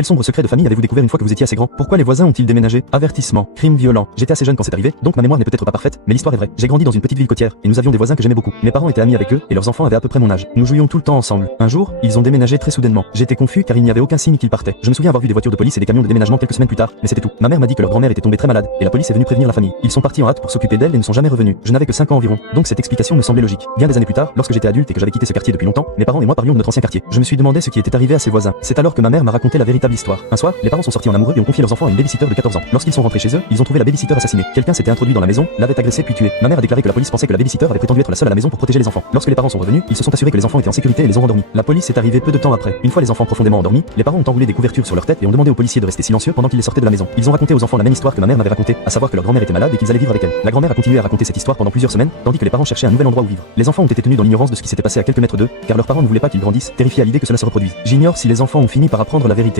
Quel sombre secret de famille avez-vous découvert une fois que vous étiez assez grand? Pourquoi les voisins ont-ils déménagé? Avertissement, crime violent. J'étais assez jeune quand c'est arrivé, donc ma mémoire n'est peut-être pas parfaite, mais l'histoire est vraie. J'ai grandi dans une petite ville côtière, et nous avions des voisins que j'aimais beaucoup. Mes parents étaient amis avec eux, et leurs enfants avaient à peu près mon âge. Nous jouions tout le temps ensemble. Un jour, ils ont déménagé très soudainement. J'étais confus car il n'y avait aucun signe qu'ils partaient. Je me souviens avoir vu des voitures de police et des camions de déménagement quelques semaines plus tard, mais c'était tout. Ma mère m'a dit que leur grand-mère était tombée très malade, et la police est venue prévenir la famille. Ils sont partis en hâte pour s'occuper d'elle et ne sont jamais revenus. Je n'avais que 5 ans environ, donc cette explication me semblait logique. Bien des années plus tard, lorsque j'étais adulte et que j'avais quitté ce quartier depuis longtemps, mes parents et moi parlions de notre ancien quartier. Je me suis demandé ce qui était arrivé à ses voisins. C'est alors que ma mère m'a raconté la véritable histoire. Un soir, les parents sont sortis en amoureux et ont confié leurs enfants à une babysitter de 14 ans. Lorsqu'ils sont rentrés chez eux, ils ont trouvé la babysitter assassinée. Quelqu'un s'était introduit dans la maison, l'avait agressée puis tuée. Ma mère a déclaré que la police pensait que la babysitter avait prétendu être la seule à la maison pour protéger les enfants. Lorsque les parents sont revenus, ils se sont assurés que les enfants étaient en sécurité et les ont endormis. La police est arrivée peu de temps après. Une fois les enfants profondément endormis, les parents ont enroulé des couvertures sur leur tête et ont demandé aux policiers de rester silencieux pendant qu'ils les sortaient de la maison. Ils ont raconté aux enfants la même histoire que ma mère m'avait racontée, à savoir que leur grand-mère était malade et qu'ils allaient vivre avec elle. La grand-mère a continué à raconter cette histoire pendant plusieurs semaines, tandis que les parents cherchaient un nouvel endroit où vivre. Les enfants ont été tenus dans l'ignorance de ce qui s'était passé à quelques mètres d'eux, car leurs parents ne voulaient pas qu'ils grandissent, terrifiés à l'idée que cela se reproduise. J'ignore si les enfants ont fini par apprendre la vérité.